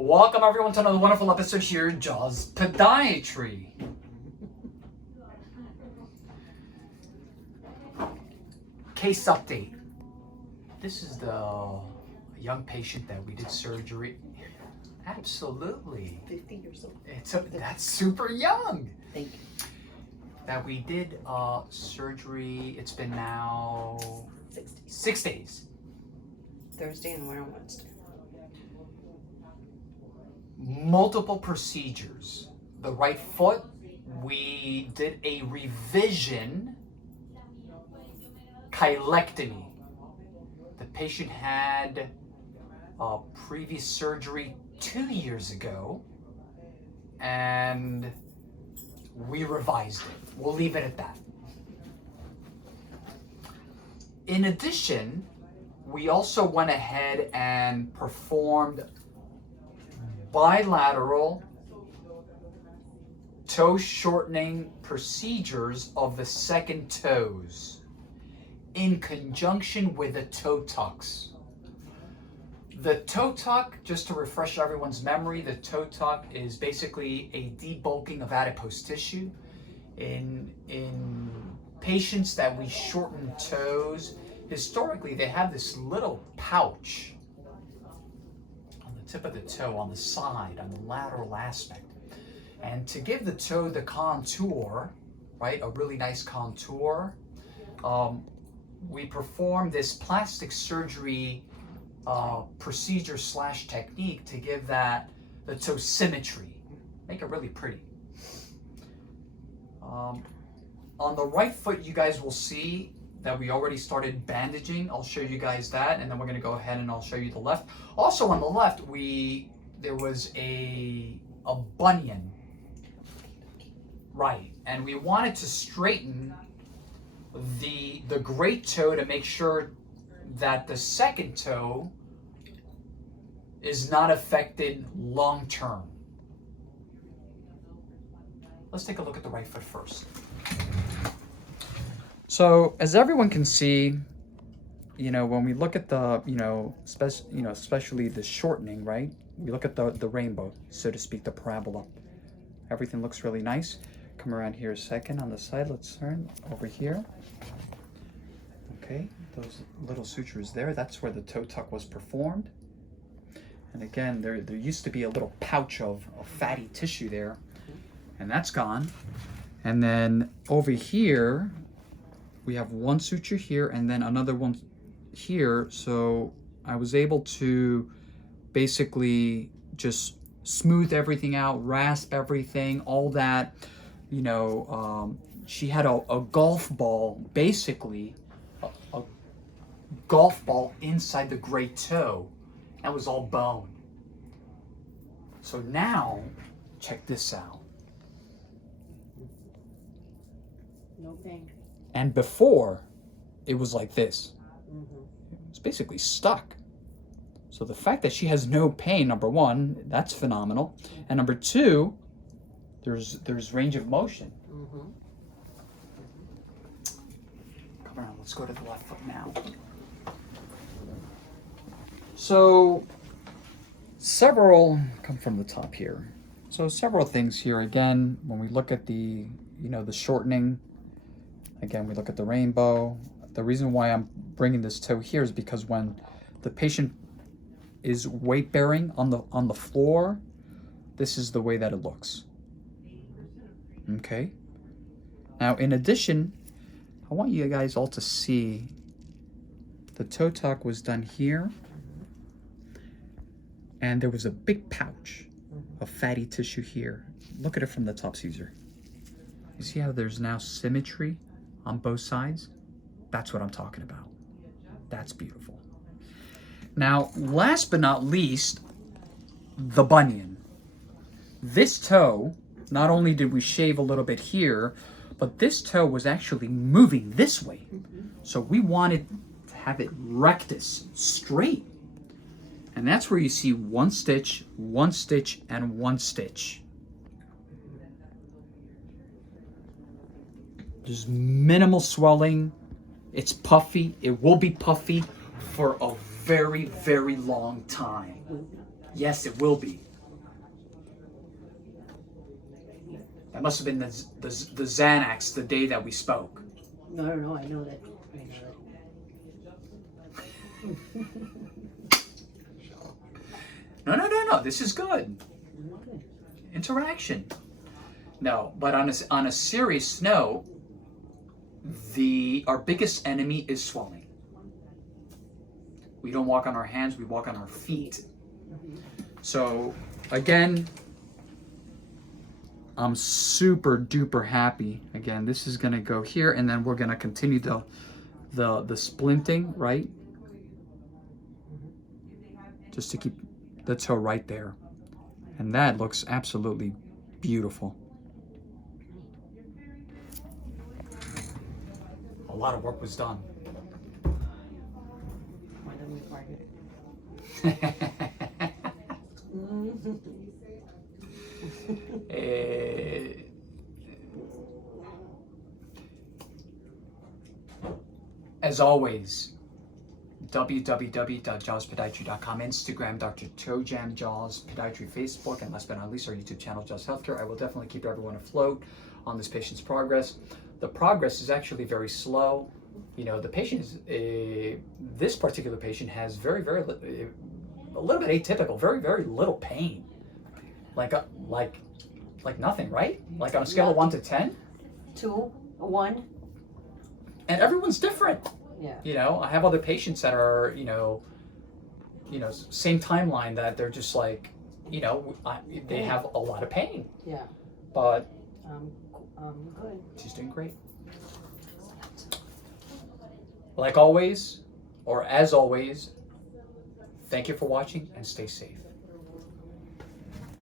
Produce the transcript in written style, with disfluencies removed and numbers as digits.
Welcome everyone to another wonderful episode here, Doctors of Podiatry. Case update. This is the young patient that we did surgery. Absolutely. 50 years old. That's super young. Thank you. That we did surgery. It's been now 6 days. 6 days. Thursday and we're on Wednesday. Multiple procedures. The right foot, we did a revision kylectomy. The patient had a previous surgery 2 years ago, and we revised it. We'll leave it at that. In addition, we also went ahead and performed bilateral toe shortening procedures of the second toes in conjunction with the toe tucks. The toe tuck, just to refresh everyone's memory, the toe tuck is basically a debulking of adipose tissue. In patients that we shorten toes, historically they have this little pouch on the tip of the toe, on the side, on the lateral aspect. And to give the toe the contour, right, a really nice contour, we perform this plastic surgery procedure / technique to give that the toe symmetry, make it really pretty. On the right foot, you guys will see that we already started bandaging. I'll show you guys that, and then we're going to go ahead and I'll show you the left. Also on the left, there was a bunion, right? And we wanted to straighten the great toe to make sure that the second toe is not affected long term. Let's take a look at the right foot first. So as everyone can see, when we look at the, especially the shortening, right? We look at the rainbow, so to speak, the parabola. Everything looks really nice. Come around here a second on the side. Let's turn over here. Okay, those little sutures there, that's where the toe tuck was performed. And again, there used to be a little pouch of fatty tissue there, and that's gone. And then over here, we have one suture here and then another one here. So I was able to basically just smooth everything out, rasp everything, all that. She had a golf ball, basically, a golf ball inside the great toe. That was all bone. So now, check this out. No pain. And before, it was like this. Mm-hmm. It's basically stuck. So the fact that she has no pain, number one, that's phenomenal. And number two, there's range of motion. Mm-hmm. Come around, let's go to the left foot now. So come from the top here. So several things here. Again, when we look at the shortening, again, we look at the rainbow. The reason why I'm bringing this toe here is because when the patient is weight bearing on the floor, this is the way that it looks. Okay. Now, in addition, I want you guys all to see the toe tuck was done here, and there was a big pouch of fatty tissue here. Look at it from the top, Caesar. You see how there's now symmetry on both sides? That's what I'm talking about. That's beautiful. Now, last but not least, the bunion. This toe, not only did we shave a little bit here, but this toe was actually moving this way. So we wanted to have it rectus, straight. And that's where you see one stitch, and one stitch. There's minimal swelling. It's puffy. It will be puffy for a very, very long time. Yes, it will be. That must have been the Xanax the day that we spoke. No, I know that. I know that. No. This is good. Okay. Interaction. No, but on a serious note, our biggest enemy is swelling. We don't walk on our hands, we walk on our feet. So again, I'm super duper happy. Again, this is gonna go here, and then we're gonna continue the splinting, right? Just to keep the toe right there. And that looks absolutely beautiful. A lot of work was done. Why don't we As always, www.jawspodiatry.com, Instagram, Dr. Tojan Jaws Podiatry, Facebook, and last but not least, our YouTube channel, Jaws Healthcare. I will definitely keep everyone afloat on this patient's progress. The progress is actually very slow. You know, the patient is, this particular patient has a little bit atypical, very little pain. Like nothing, right? Like on a scale of 1 to 10? 2, 1. And everyone's different. Yeah. You know, I have other patients that are, same timeline, that they're just like, they have a lot of pain. Yeah. But good. she's doing great. Like always, or as always, thank you for watching and stay safe.